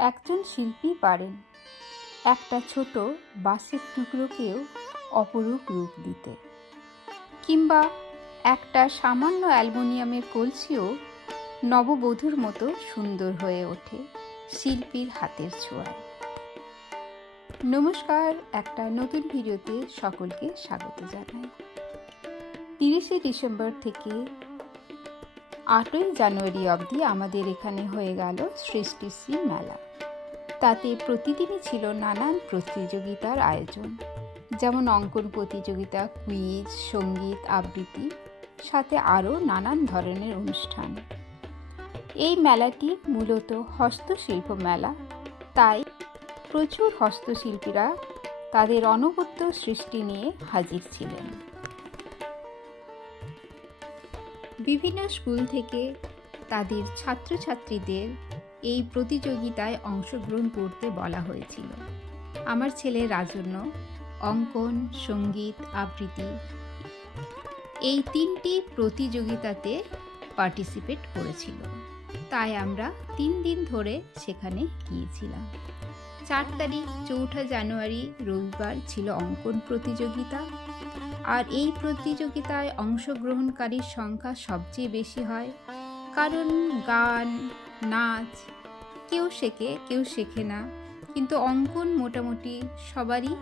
একজন শিল্পী পারেন। একটা ছোট বাঁশের টুকরোকেও অপরূপ রূপ দিতে। কিংবা একটা সামান্য অ্যালুমিনিয়ামের কলসিও নববধূর মতো সুন্দর হয়ে ওঠে শিল্পীর হাতের ছোঁয়ায়। নমস্কার, একটা নতুন ভিডিওতে সকলকে স্বাগত জানাই। তিরিশে ডিসেম্বর থেকে আটই জানুয়ারি অবধি আমাদের এখানে হয়ে গেল সৃষ্টিশ্রী মেলা। তাতে প্রতিদিনই ছিল নানান প্রতিযোগিতার আয়োজন। যেমন অঙ্কন প্রতিযোগিতা কুইজ সংগীত, আবৃত্তি, সাথে আরও নানান ধরনের অনুষ্ঠান। এই মেলাটি মূলত হস্তশিল্প মেলা। তাই প্রচুর হস্তশিল্পীরা তাদের অনবদ্য সৃষ্টি নিয়ে হাজির ছিলেন। বিভিন্ন স্কুল থেকে তাদের ছাত্রছাত্রীদের এই প্রতিযোগিতায় অংশগ্রহণ করতে বলা হয়েছিল। আমার ছেলে রাজন্য, অঙ্কন, সংগীত, আবৃত্তি, এই তিনটি প্রতিযোগিতাতে পার্টিসিপেট করেছিল। তাই আমরা তিন দিন ধরে সেখানে গিয়েছিলাম। চার তারিখ, চৌঠা জানুয়ারি, রবিবার ছিল অঙ্কন প্রতিযোগিতা। আর এই প্রতিযোগিতায় অংশগ্রহণকারীর সংখ্যা সবচেয়ে বেশি হয় কারণ গান নাচ। কেউ শেখে কেউ শেখে না। কিন্তু অঙ্কন মোটামুটি সবারই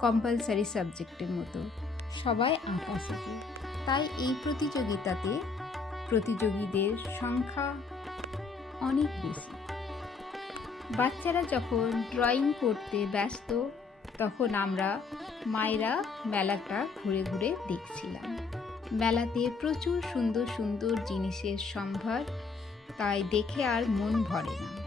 কম্পালসারি সাবজেক্টের মতো। সবাই আঁকা শেখে তাই এই প্রতিযোগিতাতে প্রতিযোগীদের সংখ্যা অনেক বেশি। বাচ্চারা যখন ড্রয়িং করতে ব্যস্ত, তখন আমরা মায়েরা মেলাটা ঘুরে ঘুরে দেখছিলাম। মেলাতে প্রচুর সুন্দর সুন্দর জিনিসের সম্ভার তাই দেখে আর মন ভরে না।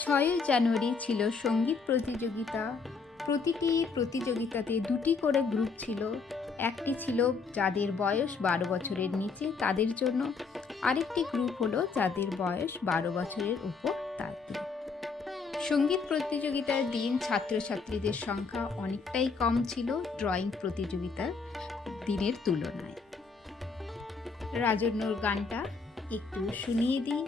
ছয়ই জানুয়ারি ছিল সংগীত প্রতিযোগিতা। প্রতিটি প্রতিযোগিতাতে দুটি করে গ্রুপ ছিল। একটি ছিল যাদের বয়স বারো বছরের নিচে, তাদের জন্য। আরেকটি গ্রুপ হলো যাদের বয়স বারো বছরের উপর, তাদের। সংগীত প্রতিযোগিতার দিন ছাত্রছাত্রীদের সংখ্যা অনেকটাই কম ছিল ড্রয়িং প্রতিযোগিতার দিনের তুলনায়। রাজন্যর গানটা একটু শুনিয়ে দিই।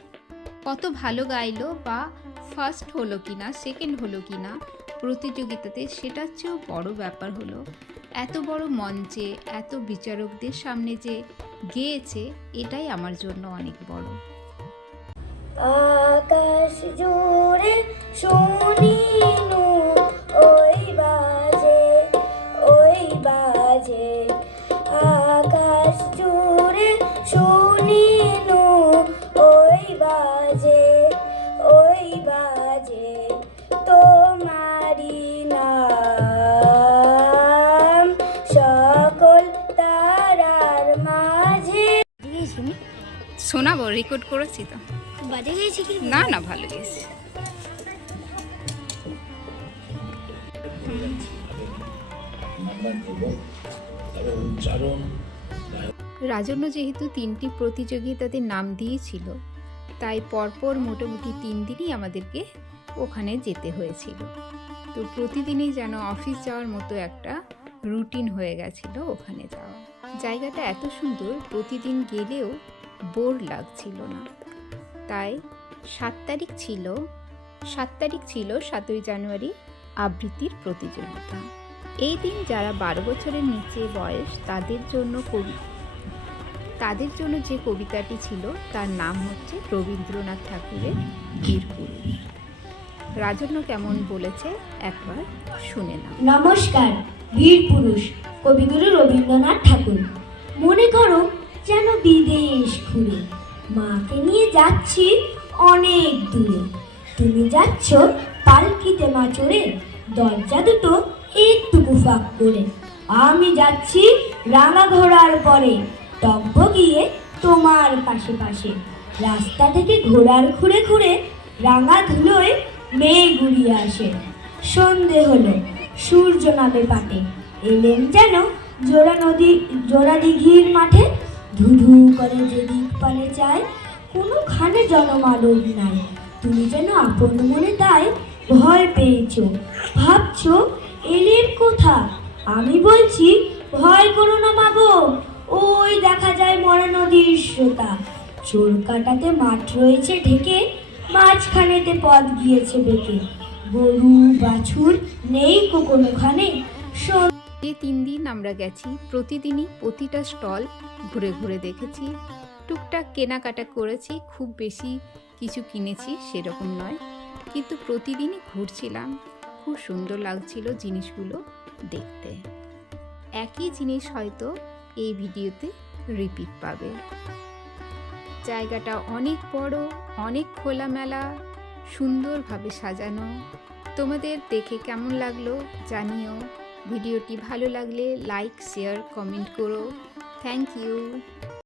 কত ভালো গাইলো বা ফার্স্ট হলো কি না সেকেন্ড হলো কি না প্রতিযোগিতাতে সেটার চেয়েও বড় ব্যাপার হলো, এত বড় মঞ্চে, এত বিচারকদের সামনে যে গেয়েছে, এটাই আমার জন্য অনেক বড়। আকাশ জুড়ে শুনিনু শোনাবো রেকর্ড করেছি তো। বাজে গেছে কি? না না ভালো গেছে। রাজন্য যেহেতু তিনটি প্রতিযোগিতাতে নাম দিয়েছিল তাই পরপর মোটামুটি তিন দিনই আমাদেরকে ওখানে যেতে হয়েছিল। তো প্রতিদিনই যেন অফিস যাওয়ার মতো একটা রুটিন হয়ে গেছিল ওখানে যাওয়া। জায়গাটা এত সুন্দর প্রতিদিন গেলেও বোর লাগছিল না। তাই সাত তারিখ ছিল, সাত তারিখ ছিল সাতই জানুয়ারি আবৃত্তির প্রতিযোগিতা। এই দিন যারা বারো বছরের নিচে বয়স, তাদের জন্য কবি, তাদের জন্য যে কবিতাটি ছিল, তার নাম হচ্ছে রবীন্দ্রনাথ ঠাকুরের বীরপুরুষ। রাজন্য কেমন বলেছে, একবার শুনে নাও। নমস্কার বীর পুরুষ কবিগুরু রবীন্দ্রনাথ ঠাকুর। মনে করো যেন বিদেশ ঘুরে। মাকে নিয়ে যাচ্ছি অনেক দূরে। তুমি যাচ্ছ পালকিতে মা চড়ে, দরজা দুটো একটুকু ফাঁক করে। আমি যাচ্ছি রাঙা ঘোড়ার পরে টব্য গিয়ে তোমার পাশে পাশে। রাস্তা থেকে ঘোড়ার ঘুরে ঘুরে রাঙা ধুলোয় মেয়ে গুড়িয়ে আসে। সন্ধে হলো, সূর্য নামে পাটে। এলেন যেন জোড়া নদী, জোড়া দিঘির মাঠে ধুধু করে যেদিক পানে চায় কোনোখানে জনমানব নাই। তুমি যেন আপন মনে তাই ভয় পেয়েছ। ভাবছ এলেন কোথা। আমি বলছি, ভয় করো না মাগো। ওই দেখা যায় মরা নদীর স্রোতা। চোর কাটাতে মাঠ রয়েছে ঢেকে, মাঝখানেতে পথ গিয়েছে বেঁকে। গরু, বাছুর নেই কোনোখানে। যে তিন দিন আমরা গেছি। প্রতিদিনই প্রতিটা স্টল ঘুরে ঘুরে দেখেছি। টুকটাক কেনাকাটা করেছি, খুব বেশি কিছু কিনেছি সেরকম নয়। কিন্তু প্রতিদিনই ঘুরছিলাম। খুব সুন্দর লাগছিল জিনিসগুলো দেখতে। একই জিনিস হয়তো এই ভিডিওতে রিপিট পাবে। জায়গাটা অনেক বড়, অনেক খোলামেলা, সুন্দরভাবে সাজানো। তোমাদের দেখে কেমন লাগল জানিও। ভিডিওটি ভালো লাগলে লাইক শেয়ার কমেন্ট করো। Thank you.